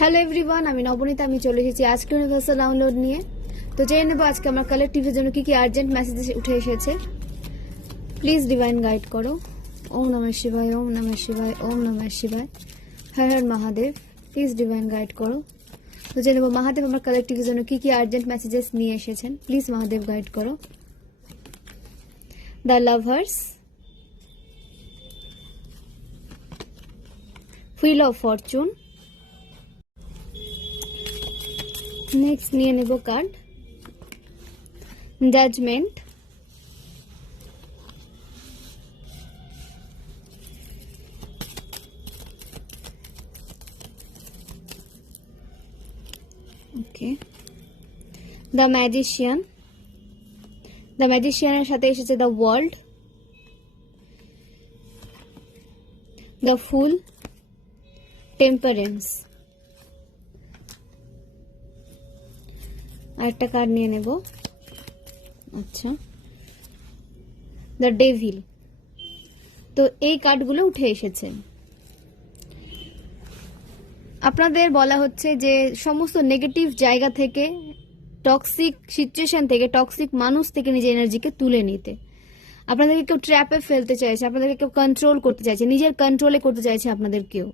Hello everyone, আমি নবনীতা। আমি চলে এসেছি আজকে ইউনিভার্সাল ডাউনলোড নিয়ে। তো জেনে নেবো আজকে আমার কালেক্টিভের জন্য কি কি আর্জেন্ট মেসেজ উঠে এসেছে। প্লিজ ডিভাইন গাইড করো। ওম নমঃ শিবায়, ওম নমঃ শিবায়, ওম নমঃ শিবায়, Har Har Mahadev. Please divine guide করো। তো জেনে নেবো মহাদেব আমার কালেক্টিভের জন্য কি কি আর্জেন্ট মেসেজেস নিয়ে এসেছেন। প্লিজ মহাদেব গাইড করো। The lovers, wheel of fortune. Next নিয়ে নেব card judgement, okay, the magician. The ম্যাজিশিয়ানের সাথে এসেছে the world, the fool, temperance. আরেকটা কার্ড নিয়ে নেব। আচ্ছা, দ্য ডেভিল। তো এই কার্ডগুলো উঠে এসেছে। আপনাদের বলা হচ্ছে যে সমস্ত নেগেটিভ জায়গা থেকে, টক্সিক সিচুয়েশন থেকে, টক্সিক মানুষ থেকে নিজের এনার্জিকে তুলে নিতে। আপনাদেরকে কেউ ট্র্যাপে ফেলতে চাইছে, আপনাদেরকে কেউ কন্ট্রোল করতে চাইছে, নিজের কন্ট্রোলে করতে চাইছে আপনাদের কেউ।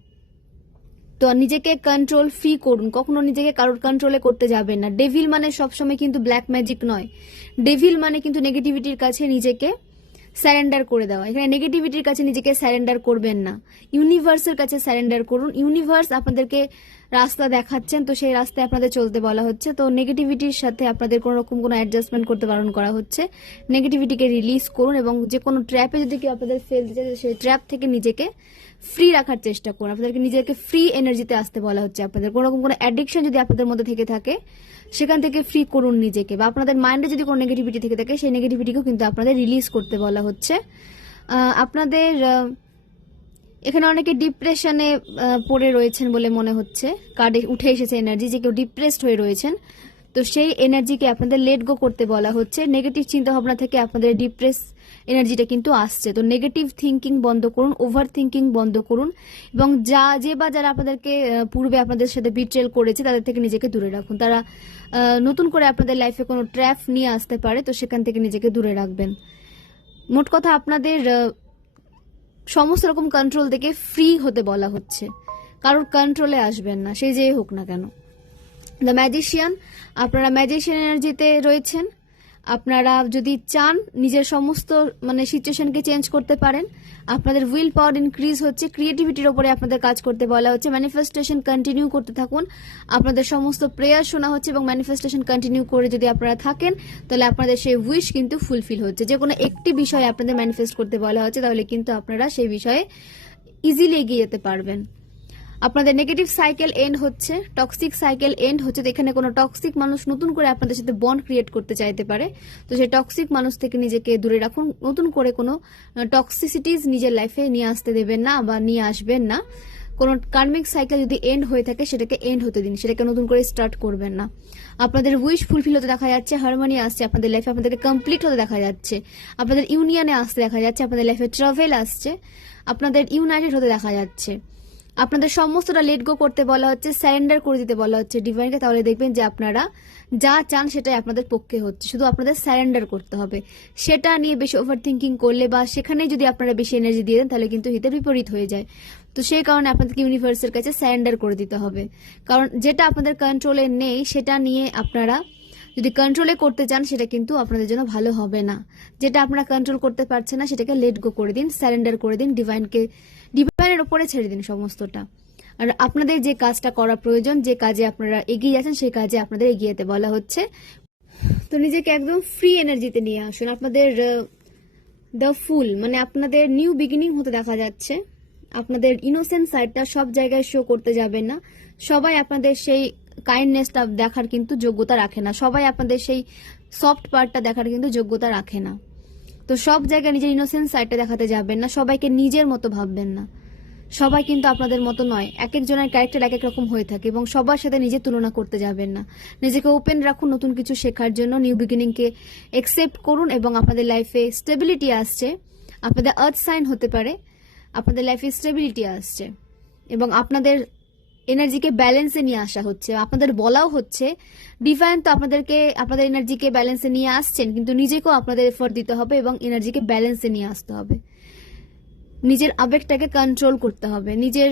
তো নিজেকে কন্ট্রোল ফ্রি করুন, কখনো নিজেকে কারোর কন্ট্রোলে করতে যাবেন না। ডেভিল মানে সবসময় কিন্তু ব্ল্যাক ম্যাজিক নয়। ডেভিল মানে কিন্তু নেগেটিভিটির কাছে নিজেকে স্যারেন্ডার করে দেওয়া। এখানে নেগেটিভিটির কাছে নিজেকে স্যারেন্ডার করবেন না, ইউনিভার্সের কাছে স্যারেন্ডার করুন। ইউনিভার্স আপনাদেরকে রাস্তা দেখাচ্ছেন, তো সেই রাস্তায় আপনাদের চলতে বলা হচ্ছে। তো নেগেটিভিটির সাথে আপনাদের কোনো রকম কোনো অ্যাডজাস্টমেন্ট করতে বারণ করা হচ্ছে। নেগেটিভিটিকে রিলিজ করুন এবং যে কোনো ট্র্যাপে যদি কেউ আপনাদের ফেলতে চায়, সেই ট্র্যাপ থেকে নিজেকে ফ্রি রাখার চেষ্টা করুন। আপনাদেরকে নিজেকে ফ্রি এনার্জিতে আসতে বলা হচ্ছে। আপনাদের কোনো রকম কোনো অ্যাডিকশন যদি আপনাদের মধ্যে থেকে থাকে, সেখান থেকে ফ্রি করুন নিজেকে। বা আপনাদের মাইন্ডে যদি কোনো নেগেটিভিটি থেকে থাকে, সেই নেগেটিভিটিকেও কিন্তু আপনাদের রিলিজ করতে বলা হচ্ছে। আপনাদের এখানে অনেকে ডিপ্রেশনে পড়ে রয়েছেন বলে মনে হচ্ছে। কার্ডে উঠে এসেছে এনার্জি যে কেউ ডিপ্রেসড হয়ে রয়েছেন। তো সেই এনার্জিকে আপনাদের লেট গো করতে বলা হচ্ছে। নেগেটিভ চিন্তা ভাবনা থেকে আপনাদের ডিপ্রেস এনার্জিটা কিন্তু আসছে। তো নেগেটিভ থিঙ্কিং বন্ধ করুন, ওভার থিঙ্কিং বন্ধ করুন এবং যারা আপনাদেরকে পূর্বে আপনাদের সাথে বিট্রেল করেছে তাদের থেকে নিজেকে দূরে রাখুন। তারা নতুন করে আপনাদের লাইফে কোনো ট্র্যাপ নিয়ে আসতে পারে, তো সেখান থেকে নিজেকে দূরে রাখবেন। মোট কথা আপনাদের সমস্ত রকম কন্ট্রোল থেকে ফ্রি হতে বলা হচ্ছে। কারোর কন্ট্রোলে আসবেন না, সে যেই হোক না কেন। দ্য ম্যাজিশিয়ান, আপনারা ম্যাজিশিয়ান এনার্জিতে রয়েছেন। আপনারা যদি চান নিজের সমস্ত সিচুয়েশনকে চেঞ্জ করতে পারেন। আপনাদের উইল পাওয়ার ইনক্রিজ হচ্ছে, ক্রিয়েটিভিটির ওপরে আপনাদের কাজ করতে বলা হচ্ছে। ম্যানিফেস্টেশন কন্টিনিউ করতে থাকুন। আপনাদের সমস্ত প্রেয়ার শোনা হচ্ছে এবং ম্যানিফেস্টেশন কন্টিনিউ করে যদি আপনারা থাকেন, তাহলে আপনাদের সেই উইশ কিন্তু ফুলফিল হচ্ছে। যে কোনো একটি বিষয়ে আপনাদের ম্যানিফেস্ট করতে বলা হচ্ছে, তাহলে কিন্তু আপনারা সেই বিষয়ে ইজিলি এগিয়ে যেতে পারবেন। আপনাদের নেগেটিভ সাইকেল এন্ড হচ্ছে, টক্সিক সাইকেল এন্ড হচ্ছে। তো এখানে কোনো টক্সিক মানুষ নতুন করে আপনাদের সাথে বন্ড ক্রিয়েট করতে চাইতে পারে। তো সেই টক্সিক মানুষ থেকে নিজেকে দূরে রাখুন। নতুন করে কোনো টক্সিসিটিস নিজের লাইফে নিয়ে আসতে দেবেন না বা নিয়ে আসবেন না। কোনো কার্মিক সাইকেল যদি এন্ড হয়ে থাকে, সেটাকে এন্ড হতে দিন, সেটাকে নতুন করে স্টার্ট করবেন না। আপনাদের উইশ ফুলফিল হতে দেখা যাচ্ছে, হারমোনি আসছে আপনাদের লাইফে, আপনাদেরকে কমপ্লিট হতে দেখা যাচ্ছে, আপনাদের ইউনিয়নে আসতে দেখা যাচ্ছে, আপনাদের লাইফে ট্রাভেল আসছে, আপনাদের ইউনাইটেড হতে দেখা যাচ্ছে। আপনাদের সমস্তটা লেট গো করতে বলা হচ্ছে, স্যারেন্ডার করে দিতে বলা হচ্ছে ডিভাইনকে। তাহলে দেখবেন যে আপনারা যা চান সেটাই আপনাদের পক্ষে হচ্ছে। শুধু আপনাদের স্যারেন্ডার করতে হবে। সেটা নিয়ে বেশি ওভার থিঙ্কিং করলে বা সেখানে যদি আপনারা বেশি এনার্জি দিয়ে দেন, তাহলে কিন্তু হিতের বিপরীত হয়ে যায়। তো সেই কারণে আপনাদেরকে ইউনিভার্সের কাছে স্যারেন্ডার করে দিতে হবে। কারণ যেটা আপনাদের কন্ট্রোলে নেই, সেটা নিয়ে আপনারা যদি কন্ট্রোলে করতে চান, সেটা কিন্তু আপনাদের জন্য ভালো হবে না। যেটা আপনারা কন্ট্রোল করতে পারছেন না, সেটাকে লেট গো করে দিন, স্যারেন্ডার করে দিন, ডিভাইনের ওপরে ছেড়ে দিন সমস্তটা। আর আপনাদের যে কাজটা করা প্রয়োজন, যে কাজে আপনারা এগিয়ে যাচ্ছেন, সেই কাজে আপনাদের এগিয়ে যেতে বলা হচ্ছে। তো নিজেকে একদম ফ্রি এনার্জিতে নিয়ে আসুন। আপনাদের দ্য ফুল আপনাদের নিউ বিগিনিং হতে দেখা যাচ্ছে। আপনাদের ইনোসেন্ট সাইডটা সব জায়গায় শো করতে যাবেন না। সবাই আপনাদের সেই কাইন্ডনেসটা দেখার কিন্তু যোগ্যতা রাখে না। সবাই আপনাদের সেই সফট পার্টটা দেখার কিন্তু যোগ্যতা রাখে না। তো সব জায়গায় নিজের ইনোসেন্ট সাইডটা দেখাতে যাবেন না। সবাইকে নিজের মতো ভাববেন না। সবাই কিন্তু আপনাদের মতো নয়। এক একজনের ক্যারেক্টার এক এক রকম হয়ে থাকে এবং সবার সাথে নিজের তুলনা করতে যাবেন না। নিজেকে ওপেন রাখুন নতুন কিছু শেখার জন্য। নিউ বিগিনিংকে একসেপ্ট করুন এবং আপনাদের লাইফে স্টেবিলিটি আসছে। আপনাদের আর্থ সাইন হতে পারে, আপনাদের লাইফে স্টেবিলিটি আসছে এবং আপনাদের এনার্জিকে ব্যালেন্সে নিয়ে আসা হচ্ছে। আপনাদের বলাও হচ্ছে ডিভাইন তো আপনাদেরকে আপনাদের এনার্জিকে ব্যালেন্সে নিয়ে আসছেন, কিন্তু নিজেকেও আপনাদের এফোর্ট দিতে হবে এবং এনার্জিকে ব্যালেন্সে নিয়ে আসতে হবে। নিজের আবেগটাকে কন্ট্রোল করতে হবে, নিজের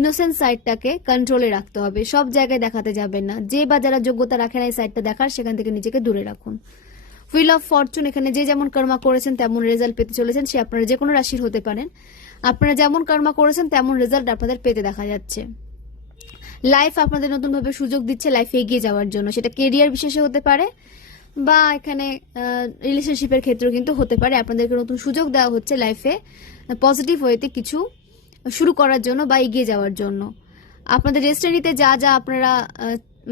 ইনোসেন্ট সাইডটাকে কন্ট্রোলে রাখতে হবে। সব জায়গায় দেখাতে যাবেন না। যে বা যারা যোগ্যতা রাখে না এই সাইডটা দেখার, সেখান থেকে নিজেকে দূরে রাখুন। হুইল অফ ফরচুন, এখানে যে যেমন কর্মা করেছেন তেমন রেজাল্ট পেতে চলেছেন। সে আপনারা যে কোনো রাশির হতে পারেন। আপনারা যেমন কর্মা করেছেন তেমন রেজাল্ট আপনাদের পেতে দেখা যাচ্ছে। লাইফ আপনাদের নতুনভাবে সুযোগ দিচ্ছে লাইফে এগিয়ে যাওয়ার জন্য। সেটা কেরিয়ার বিশেষে হতে পারে বা এখানে রিলেশনশিপের ক্ষেত্রেও কিন্তু হতে পারে। আপনাদেরকে নতুন সুযোগ দেওয়া হচ্ছে লাইফে পজিটিভ ওয়েতে কিছু শুরু করার জন্য বা এগিয়ে যাওয়ার জন্য। আপনাদের ডেস্টিনিতে যা যা আপনারা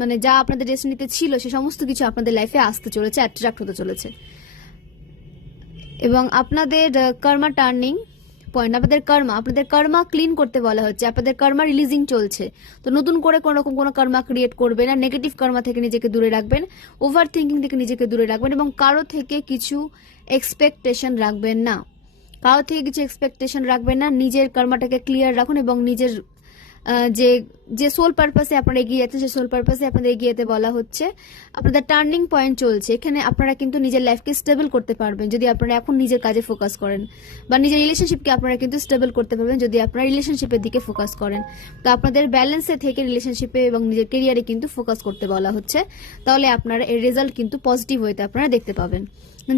মানে যা আপনাদের ডেস্টিনিতে ছিল সে সমস্ত কিছু আপনাদের লাইফে আসতে চলেছে, অ্যাট্রাক্ট হতে চলেছে। এবং আপনাদের কর্মা টার্নিং পয়েন্ট, আপনাদের কর্মা ক্লিন করতে বলা হচ্ছে। আপনাদের কর্মা রিলিজিং চলছে। তো নতুন করে কোনো রকম কোনো কর্মা ক্রিয়েট করবেন না। নেগেটিভ কর্মা থেকে নিজেকে দূরে রাখবেন, ওভার থিঙ্কিং থেকে নিজেকে দূরে রাখবেন এবং কারো থেকে কিছু এক্সপেকটেশন রাখবেন না। নিজের কর্মাটাকে ক্লিয়ার রাখুন এবং নিজের যে যে সোল পারপাসে আপনারা এগিয়ে যাচ্ছেন সেই সোল পারপাসে আপনাদের এগিয়ে যেতে বলা হচ্ছে। আপনাদের টার্নিং পয়েন্ট চলছে। এখানে আপনারা কিন্তু নিজের লাইফকে স্টেবল করতে পারবেন যদি আপনারা এখন নিজের কাজে ফোকাস করেন, বা নিজের রিলেশনশিপকে আপনারা কিন্তু স্টেবল করতে পারবেন যদি আপনারা রিলেশনশিপের দিকে ফোকাস করেন। তো আপনাদের ব্যালেন্সে থেকে রিলেশনশিপে এবং নিজের কেরিয়ারে কিন্তু ফোকাস করতে বলা হচ্ছে। তাহলে আপনারা এর রেজাল্ট কিন্তু পজিটিভ হইতে আপনারা দেখতে পাবেন।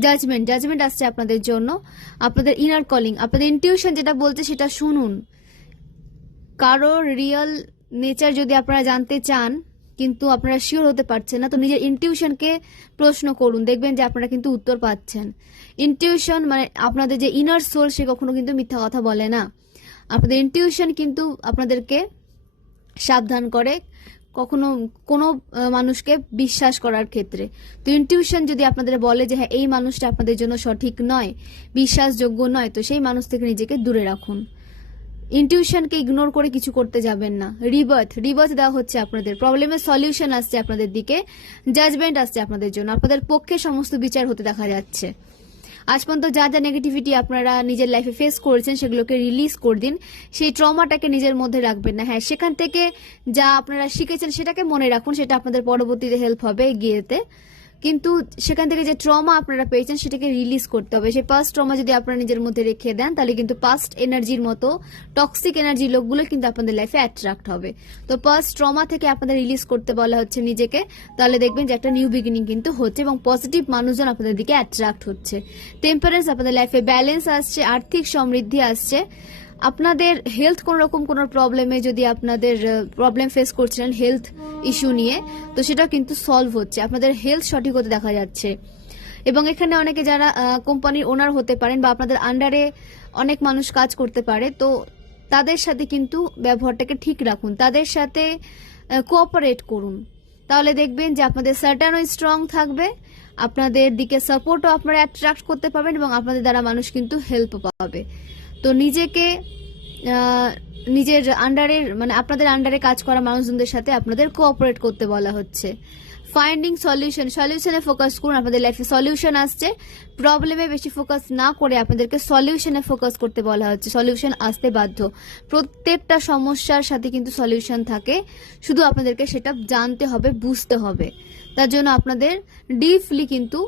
জাজমেন্ট আসছে আপনাদের জন্য। আপনাদের ইনার কলিং, আপনাদের ইনটিউশন যেটা বলছে সেটা শুনুন। কারোর রিয়েল নেচার যদি আপনারা জানতে চান কিন্তু আপনারা শিওর হতে পারছেন না, তো নিজের ইনটিউশনকে প্রশ্ন করুন, দেখবেন যে আপনারা কিন্তু উত্তর পাচ্ছেন। ইনটিউশন মানে আপনাদের যে ইনার সোল, সে কখনো কিন্তু মিথ্যা কথা বলে না। আপনাদের ইনটিউশন কিন্তু আপনাদেরকে সাবধান করে কখনো কোনো মানুষকে বিশ্বাস করার ক্ষেত্রে। তো ইনটিউশন যদি আপনাদের বলে যে হ্যাঁ এই মানুষটা আপনাদের জন্য সঠিক নয়, বিশ্বাসযোগ্য নয়, তো সেই মানুষ থেকে নিজেকে দূরে রাখুন। ইনটিউশনকে ইগনোর করে কিছু করতে যাবেন না। রিবার্থ দেওয়া হচ্ছে আপনাদের। প্রবলেমের সলিউশন আসছে আপনাদের দিকে। জাজমেন্ট আসছে আপনাদের জন্য। আপনাদের পক্ষে সমস্ত বিচার হতে দেখা যাচ্ছে। আজ পর্যন্ত যা যা নেগেটিভিটি আপনারা নিজের লাইফে ফেস করেছেন সেগুলোকে রিলিজ করে দিন। সেই ট্রমাটাকে নিজের মধ্যে রাখবেন না। হ্যাঁ, সেখান থেকে যা আপনারা শিখেছেন সেটাকে মনে রাখুন, সেটা আপনাদের পরবর্তীতে হেল্প হবে এগিয়ে যেতে। কিন্তু সেখান থেকে যে ট্রমা আপনারা পেয়েছেন সেটাকে রিলিজ করতে হবে। সেই পাস্ট ট্রমা যদি আপনারা নিজের মধ্যে রেখে দেন তাহলে কিন্তু পাস্ট এনার্জির মতো টক্সিক এনার্জি লোকগুলো কিন্তু আপনাদের লাইফে অ্যাট্রাক্ট হবে। তো পাস্ট ট্রমা থেকে আপনাদের রিলিজ করতে বলা হচ্ছে নিজেকে। তাহলে দেখবেন যে একটা নিউ বিগিনিং কিন্তু হচ্ছে এবং পজিটিভ মানুষজন আপনাদের দিকে অ্যাট্রাক্ট হচ্ছে। টেম্পারেন্স, আপনাদের লাইফে ব্যালেন্স আসছে, আর্থিক সমৃদ্ধি আসছে। আপনাদের হেলথ কোনো রকম কোনো প্রবলেমে যদি আপনাদের প্রবলেম ফেস করছিলেন হেলথ ইস্যু নিয়ে, তো সেটা কিন্তু সলভ হচ্ছে। আপনাদের হেলথ সঠিক হতে দেখা যাচ্ছে। এবং এখানে অনেকে যারা কোম্পানির ওনার হতে পারেন বা আপনাদের আন্ডারে অনেক মানুষ কাজ করতে পারে, তো তাদের সাথে কিন্তু ব্যবহারটাকে ঠিক রাখুন, তাদের সাথে কোঅপারেট করুন। তাহলে দেখবেন যে আপনাদের সার্টানও স্ট্রং থাকবে, আপনাদের দিকে সাপোর্টও আপনারা অ্যাট্রাক্ট করতে পারবেন এবং আপনাদের দ্বারা মানুষ কিন্তু হেল্প পাবে। তো নিজেকে নিজের আন্ডারের মানে আপনাদের আন্ডারে কাজ করা মানুষজনদের সাথে আপনাদের কোঅপারেট করতে বলা হচ্ছে। ফাইন্ডিং সলিউশনে ফোকাস করুন। আপনাদের লাইফে সলিউশন আসছে। প্রবলেমে বেশি ফোকাস না করে আপনাদেরকে সলিউশনে ফোকাস করতে বলা হচ্ছে। সলিউশন আসতে বাধ্য। প্রত্যেকটা সমস্যার সাথে কিন্তু সলিউশন থাকে, শুধু আপনাদেরকে সেটা জানতে হবে, বুঝতে হবে। তার জন্য আপনাদের ডিপলি কিন্তু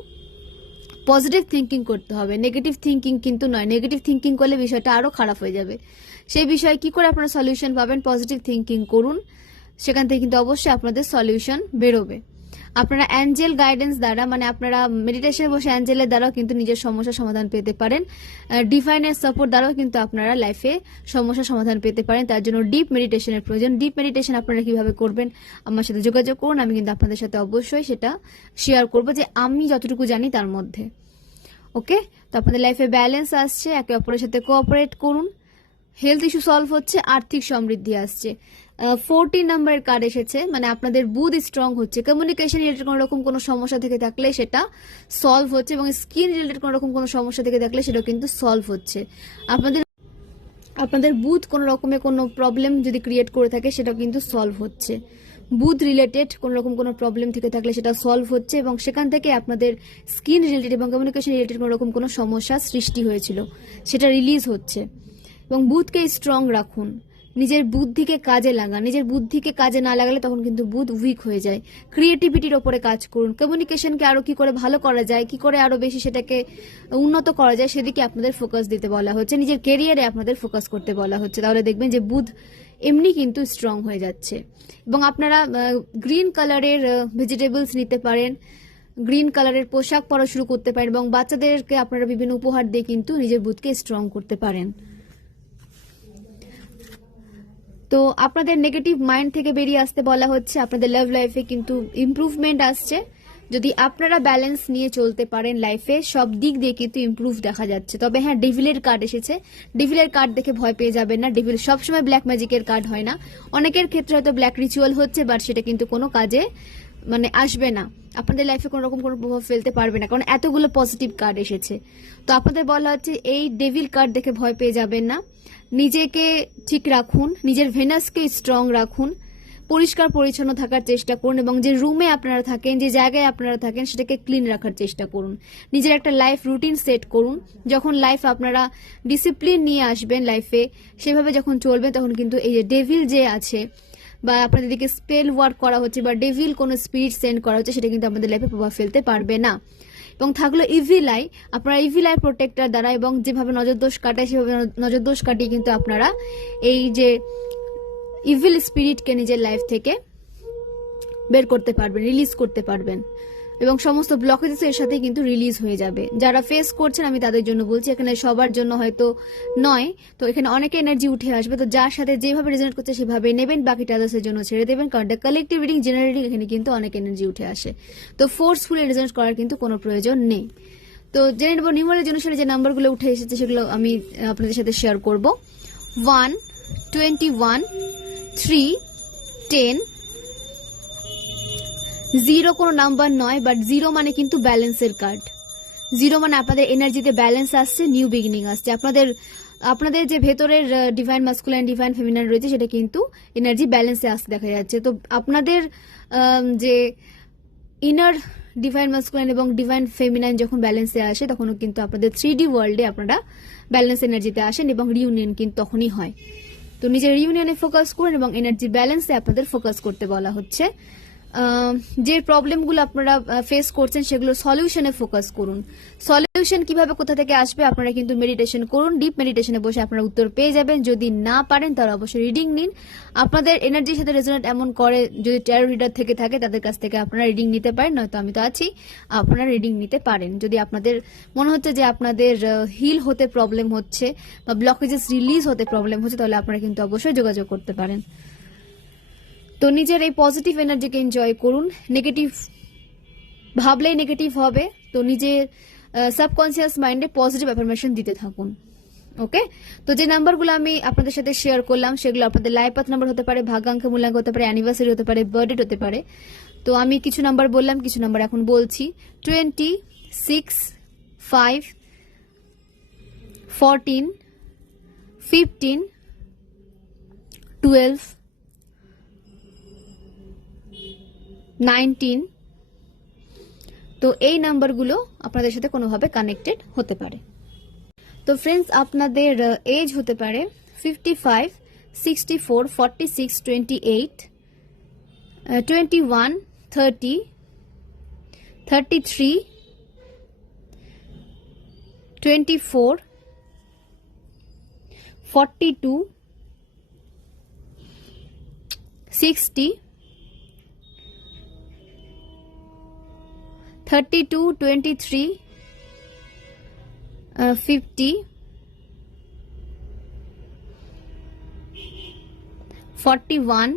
পজিটিভ থিঙ্কিং করতে হবে, নেগেটিভ থিঙ্কিং কিন্তু নয়। নেগেটিভ থিঙ্কিং করলে বিষয়টা আরো খারাপ হয়ে যাবে। সেই বিষয়ে কি করে আপনারা সলিউশন পাবেন? পজিটিভ থিঙ্কিং করুন, সেখান থেকে কিন্তু অবশ্যই আপনাদের সলিউশন বেরোবে। আপনারা অ্যাঞ্জেল গাইডেন্স দ্বারা মানে আপনারা মেডিটেশনে বসে অ্যাঞ্জেলের দ্বারাও কিন্তু নিজের সমস্যার সমাধান পেতে পারেন। ডিভাইনের সাপোর্ট দ্বারাও কিন্তু আপনারা লাইফে সমস্যার সমাধান পেতে পারেন। তার জন্য ডিপ মেডিটেশনের প্রয়োজন। ডিপ মেডিটেশন আপনারা কিভাবে করবেন আমার সাথে যোগাযোগ করুন, আমি কিন্তু আপনাদের সাথে অবশ্যই সেটা শেয়ার করব যে আমি যতটুকু জানি তার মধ্যে। ওকে, তো আপনাদের লাইফে ব্যালেন্স আসছে, একে অপরের সাথে কোঅপারেট করুন, হেলথ ইস্যু সলভ হচ্ছে, আর্থিক সমৃদ্ধি আসছে। 14 নাম্বারের কার্ড এসেছে, মানে আপনাদের বুধ স্ট্রং হচ্ছে। কমিউনিকেশন রিলেটেড কোনো রকম কোনো সমস্যা থেকে থাকলে সেটা সলভ হচ্ছে এবং স্কিন রিলেটেড কোনো রকম কোনো সমস্যা থেকে থাকলে সেটা কিন্তু সলভ হচ্ছে। আপনাদের বুধ কোনো রকমের কোনো প্রবলেম যদি ক্রিয়েট করে থাকে সেটা কিন্তু সলভ হচ্ছে। বুধ রিলেটেড কোনো রকম কোনো প্রবলেম থেকে থাকলে সেটা সলভ হচ্ছে এবং সেখান থেকে আপনাদের স্কিন রিলেটেড এবং কমিউনিকেশন রিলেটেড কোনো রকম কোনো সমস্যা সৃষ্টি হয়েছিল সেটা রিলিজ হচ্ছে। এবং বুধকে স্ট্রং রাখুন, নিজের বুদ্ধিকে কাজে লাগান। নিজের বুদ্ধিকে কাজে না লাগালে তখন কিন্তু বুধ উইক হয়ে যায়। ক্রিয়েটিভিটির ওপরে কাজ করুন। কমিউনিকেশনকে আরো কি করে ভালো করা যায়, কি করে আরো বেশি সেটাকে উন্নত করা যায়, সেদিকে আপনাদের ফোকাস দিতে বলা হচ্ছে। নিজের কেরিয়ারে আপনাদের ফোকাস করতে বলা হচ্ছে। তাহলে দেখবেন যে বুধ এমনি কিন্তু স্ট্রং হয়ে যাচ্ছে। এবং আপনারা গ্রিন কালারের ভেজিটেবলস নিতে পারেন, গ্রিন কালারের পোশাক পরা শুরু করতে পারেন, এবং বাচ্চাদেরকে আপনারা বিভিন্ন উপহার দিয়ে কিন্তু নিজের বুধকে স্ট্রং করতে পারেন। তো আপনাদের নেগেটিভ মাইন্ড থেকে বেরিয়ে আসতে বলা হচ্ছে। আপনাদের লাভ লাইফে কিন্তু ইমপ্রুভমেন্ট আসছে। যদি আপনারা ব্যালেন্স নিয়ে চলতে পারেন লাইফে, সব দিক দিয়ে কিন্তু ইমপ্রুভ দেখা যাচ্ছে। তবে হ্যাঁ, ডেভিলের কার্ড এসেছে। ডেভিলের কার্ড দেখে ভয় পেয়ে যাবেন না। ডেভিল সবসময় ব্ল্যাক ম্যাজিকের কার্ড হয় না। অনেকের ক্ষেত্রে হয়তো ব্ল্যাক রিচুয়াল হচ্ছে, বাট সেটা কিন্তু কোনো কাজে আসবে না। আপনাদের লাইফে কোনো রকম কোনো প্রভাব ফেলতে পারবে না, কারণ এতগুলো পজিটিভ কার্ড এসেছে। তো আপনাদের বলা হচ্ছে এই ডেভিল কার্ড দেখে ভয় পেয়ে যাবেন না। নিজেকে ঠিক রাখুন, নিজের ভেনাসকে স্ট্রং রাখুন, পরিষ্কার পরিচ্ছন্ন থাকার চেষ্টা করুন, এবং যে রুমে আপনারা থাকেন, যে জায়গায় আপনারা থাকেন, সেটাকে ক্লিন রাখার চেষ্টা করুন। নিজের একটা লাইফ রুটিন সেট করুন। যখন লাইফ আপনারা ডিসিপ্লিন নিয়ে আসবেন লাইফে, সেভাবে যখন চলবেন, তখন কিন্তু এই যে ডেভিল যে আছে বা আপনাদের দিকে স্পেল ওয়ার্ক করা হচ্ছে বা ডেভিল কোনো স্পিরিট সেন্ড করা হচ্ছে, সেটা কিন্তু আমাদের লাইফে প্রভাব ফেলতে পারবে না। এবং থাকলো ইভিল আই, আপনারা ইভিল আই প্রোটেক্টর দ্বারা এবং যেভাবে নজরদোষ কাটায় সেভাবে নজরদোষ কাটিয়ে কিন্তু আপনারা এই যে ইভিল স্পিরিটকে নিজের লাইফ থেকে বের করতে পারবেন, রিলিজ করতে পারবেন, এবং সমস্ত ব্লকেজেস এর সাথে কিন্তু রিলিজ হয়ে যাবে। যারা ফেস করছেন আমি তাদের জন্য বলছি, এখানে সবার জন্য হয়তো নয়। তো এখানে অনেক এনার্জি উঠে আসবে। তো যার সাথে যেভাবে রেজোনেট করছে সেভাবে নেবেন, বাকিটা আদার্সের জন্য ছেড়ে দেবেন, কারণ এটা কালেকটিভ রিডিং, জেনারেটিং, এখানে কিন্তু অনেক এনার্জি উঠে আসে। তো ফোর্সফুলি রেজোনেট করার কিন্তু কোনো প্রয়োজন নেই। তো জেনে নেব নিউমারের অনুসারে যে নাম্বারগুলো উঠে এসেছে সেগুলো আমি আপনাদের সাথে শেয়ার করব। 1, 21, 3, 10, 0 কোনো নাম্বার নয়, বাট 0 মানে কিন্তু ব্যালেন্সের কার্ড। 0 মানে আপনাদের এনার্জিতে ব্যালেন্স আসছে, নিউ বিগিনিং আসছে। আপনাদের যে ভেতরের ডিভাইন মাস্কুলাইন, ডিভাইন ফেমিনাইন রয়েছে, সেটা কিন্তু এনার্জি ব্যালেন্সে আসতে দেখা যাচ্ছে। তো আপনাদের যে ইনার ডিভাইন মাস্কুলাইন এবং ডিভাইন ফেমিনাইন যখন ব্যালেন্সে আসে, তখনও কিন্তু আপনাদের 3D ওয়ার্ল্ডে আপনারা ব্যালেন্স এনার্জিতে আসেন, এবং রিউনিয়ন কিন্তু তখনই হয়। তো নিজের রিউনিয়নে ফোকাস করুন এবং এনার্জি ব্যালেন্সে আপনাদের ফোকাস করতে বলা হচ্ছে। যে প্রবলেমগুলো আপনারা ফেস করছেন সেগুলো সলিউশনে ফোকাস করুন। সলিউশন কিভাবে কোথা থেকে আসবে, আপনারা কিন্তু মেডিটেশন করুন। ডিপ মেডিটেশনে বসে আপনারা উত্তর পেয়ে যাবেন। যদি না পারেন তাহলে অবশ্যই রিডিং নিন। আপনাদের এনার্জির সাথে রেজোনেট এমন করে যদি ট্যারো রিডার থেকে থাকে, তাদের কাছ থেকে আপনারা রিডিং নিতে পারেন, নয়তো আমি তো আছি, আপনারা রিডিং নিতে পারেন। যদি আপনাদের মনে হচ্ছে যে আপনাদের হিল হতে প্রবলেম হচ্ছে বা ব্লকেজেস রিলিজ হতে প্রবলেম হচ্ছে, তাহলে আপনারা কিন্তু অবশ্যই যোগাযোগ করতে পারেন। তো নিজের এই পজিটিভ এনার্জিকে এনজয় করুন। নেগেটিভ ভাবলেই নেগেটিভ হবে। তো নিজের সাবকনসিয়াস মাইন্ডে পজিটিভ অ্যাফার্মেশন দিতে থাকুন। ওকে, তো যে নাম্বারগুলো আমি আপনাদের সাথে শেয়ার করলাম সেগুলো আপনাদের লাইফ পাথ নাম্বার হতে পারে, ভাগ্যাঙ্ক মূল্যাঙ্ক হতে পারে, অ্যানিভার্সারি হতে পারে, বার্থডেট হতে পারে। তো আমি কিছু নাম্বার বললাম, কিছু নাম্বার এখন বলছি। 20, 6, 5, 14, 15, 12, 19। তো এই নাম্বারগুলো আপনাদের সাথে কোনোভাবে কানেক্টেড হতে পারে। তো ফ্রেন্ডস, আপনাদের এজ হতে পারে 55, 64, 46, 28, 21, 30, 33, 24, 42, 60, 32, 23, 50, 41,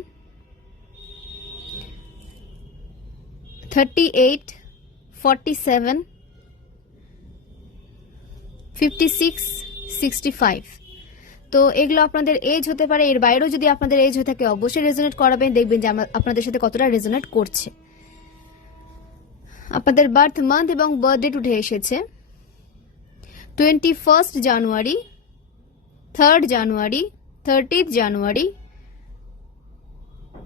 38, 47, 56, 65। তো এগুলো আপনাদের এজ হতে পারে। এর বাইরেও যদি আপনাদের এজ হয়ে থাকে অবশ্যই রেজোনেট করাবেন, দেখবেন যে আপনাদের সাথে কতটা রেজোনেট করছে। আপনাদের বার্থ মান্থ এবং বার্থ ডেট উঠে এসেছে। 21 জানুয়ারি, 3 জানুয়ারি, 30 জানুয়ারি,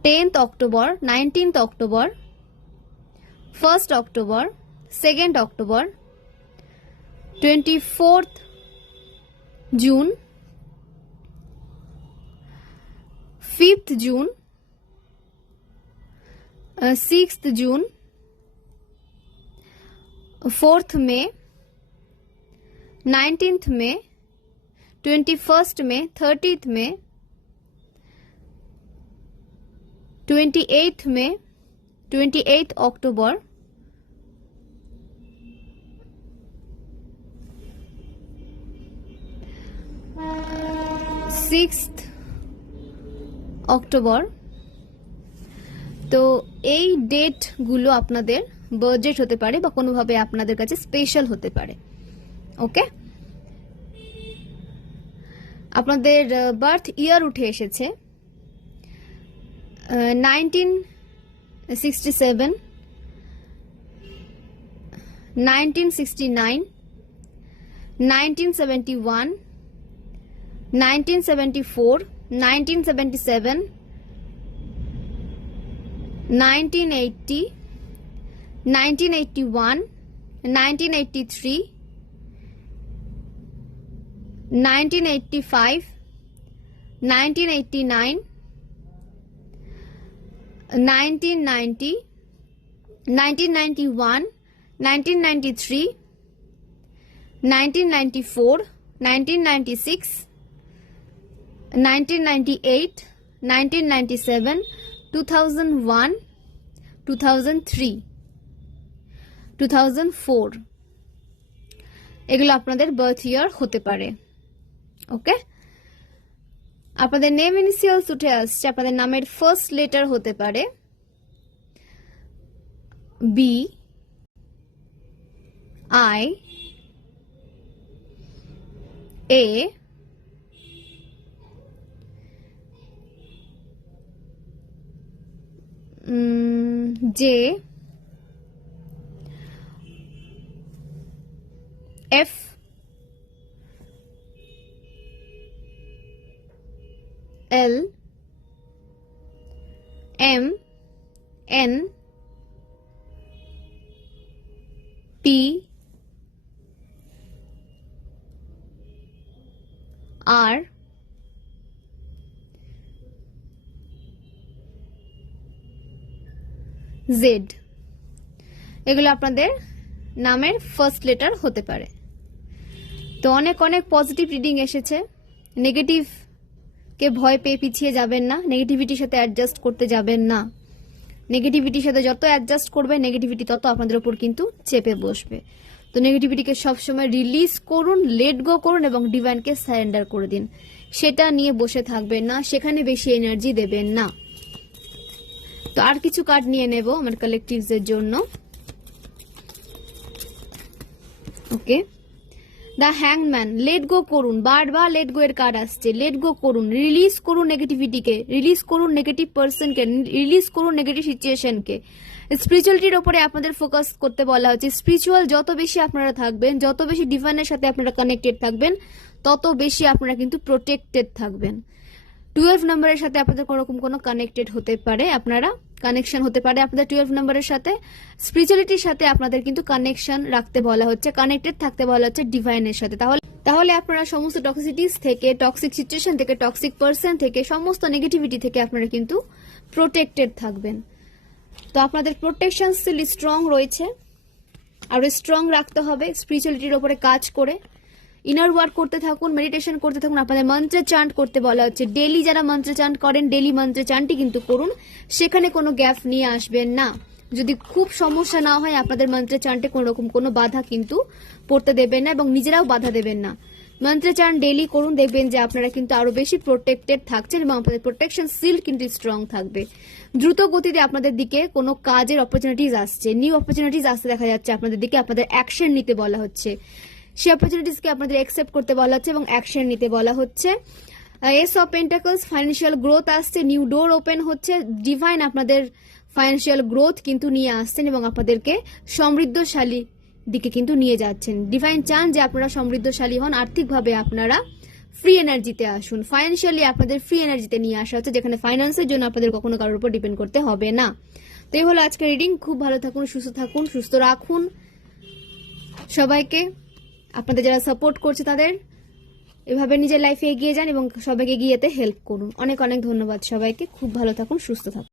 10 October, 19 October, 1 October, 2 October, 24 June, 5th June, 6th June, 4th May, 19th May, 21st May, 30th May, 28th May, 28th October, 6th October. তো এই ডেটগুলো আপনাদের বার্থডেট হতে পারে বা কোনোভাবে আপনাদের কাছে স্পেশাল হতে পারে। ওকে, আপনাদের বার্থ ইয়ার উঠে এসেছে 1967, 1969, 1971, 1974, 1977, 1980, 1981, 1983, 1985, 1989, 1990, 1991, 1993, 1994, 1996, 1998, 1997, 2001, 2003, 2004 এগুলো আপনাদের বার্থ ইয়ার হতে পারে। ওকে, আপনাদের নেম ইনিশিয়ালস উঠে আসছে। আপনাদের নামের ফার্স্ট লেটার হতে পারে B, I, A, J, F, L, M, N, P, R, Z এগুলো আপনাদের নামের ফার্স্ট লেটার হতে পারে। তো অনেক অনেক পজিটিভ রিডিং এসেছে। নেগেটিভ কে ভয় পেয়ে পিছিয়ে যাবেন না, নেগেটিভিটির সাথে অ্যাডজাস্ট করতে যাবেন না। নেগেটিভিটির সাথে যত অ্যাডজাস্ট করবে নেগেটিভিটি তত আপনাদের উপর কিন্তু চেপে বসবে। তো নেগেটিভিটিকে সবসময় রিলিজ করুন, লেট গো করুন এবং ডিভাইনকে সারেন্ডার করে দিন। সেটা নিয়ে বসে থাকবেন না, সেখানে বেশি এনার্জি দেবেন না। তো আর কিছু কার্ড নিয়ে নেব আমার কালেকটিভস এর জন্য। ওকে, দ্য হ্যাংম্যান, লেট গো করুন। বারবার লেট গো এর কার্ড আসছে। লেট গো করুন, রিলিজ করুন নেগেটিভিটিকে, রিলিজ করুন নেগেটিভ পার্সনকে, রিলিজ করুন নেগেটিভ সিচুয়েশনকে। স্পিরিচুয়ালিটির ওপরে আপনাদের ফোকাস করতে বলা হচ্ছে। স্পিরিচুয়াল যত বেশি আপনারা থাকবেন, যত বেশি ডিভাইনের সাথে আপনারা কানেক্টেড থাকবেন, তত বেশি আপনারা কিন্তু প্রোটেক্টেড থাকবেন। 12 নম্বরের সাথে আপনাদের কোনোরকম কোনো কানেক্টেড হতে পারে, আপনারা কানেকশন হতে পারে আপনাদের 12 নম্বরের সাথে। স্পিরিচুয়ালিটির সাথে আপনাদের কিন্তু কানেকশন রাখতে বলা হচ্ছে, কানেক্টেড থাকতে বলা হচ্ছে ডিভাইনের সাথে। তাহলে আপনারা সমস্ত টক্সিটিস থেকে, টক্সিক সিচুয়েশন থেকে, টক্সিক পার্সন থেকে, সমস্ত নেগেটিভিটি থেকে আপনারা কিন্তু প্রোটেক্টেড থাকবেন। তো আপনাদের প্রোটেকশন স্টিল স্ট্রং রয়েছে, আর স্ট্রং রাখতে হবে স্পিরিচুয়ালিটির ওপরে কাজ করে। ইনার ওয়ার্ক করতে থাকুন, মেডিটেশন করতে থাকুন। আপনাদের মন্ত্রে চান্ট করতে বলা হচ্ছে। ডেলি যারা মন্ত্রে চান্ট করেন, ডেলি মন্ত্রে চান্টই কিন্তু করুন, সেখানে কোনো গ্যাপ নিয়ে আসবেন না। যদি খুব সমস্যা না হয় আপনাদের মন্ত্রে চান্টে কোনো রকম কোনো বাধা কিন্তু পড়তে দেবেন না এবং নিজেরাও বাধা দেবেন না। মন্ত্রে চান্ট ডেলি করুন, দেখবেন যে আপনারা কিন্তু আরো বেশি প্রোটেক্টেড থাকছেন এবং আপনাদের প্রোটেকশন সিল কিন্তু স্ট্রং থাকবে। দ্রুত গতিতে আপনাদের দিকে কোনো কাজের অপরচুনিটিস আসছে, নিউ অপরচুনিটিস আসতে দেখা যাচ্ছে আপনাদের দিকে। আপনাদের অ্যাকশন নিতে বলা হচ্ছে, সেই অপরচুনিটিসকে আপনাদের অ্যাকসেপ্ট করতে বলা হচ্ছে এবং অ্যাকশন নিতে বলা হচ্ছে। S of pentacles, financial growth আসছে, নিউ ডোর ওপেন হচ্ছে। ডিভাইন আপনাদের ফাইন্যান্সিয়াল গ্রোথ কিন্তু নিয়ে আসছেন এবং আপনাদেরকে সমৃদ্ধশালী দিকে কিন্তু নিয়ে যাচ্ছেন। ডিভাইন চান যে আপনারা সমৃদ্ধশালী হন, আর্থিকভাবে আপনারা ফ্রি এনার্জিতে আসুন। ফাইন্যান্সিয়ালি আপনাদের ফ্রি এনার্জিতে নিয়ে আসা হচ্ছে, যেখানে ফাইন্যান্সের জন্য আপনাদের কখনো কারোর উপর ডিপেন্ড করতে হবে না। তো এই হলো আজকের রিডিং। খুব ভালো থাকুন, সুস্থ থাকুন, সুস্থ রাখুন সবাইকে। আপনাদের যারা সাপোর্ট করছে তাদের এভাবে নিজের লাইফে এগিয়ে যান এবং সবাইকে এগিয়ে যেতে হেল্প করুন। অনেক অনেক ধন্যবাদ সবাইকে। খুব ভালো থাকুন, সুস্থ থাকুন।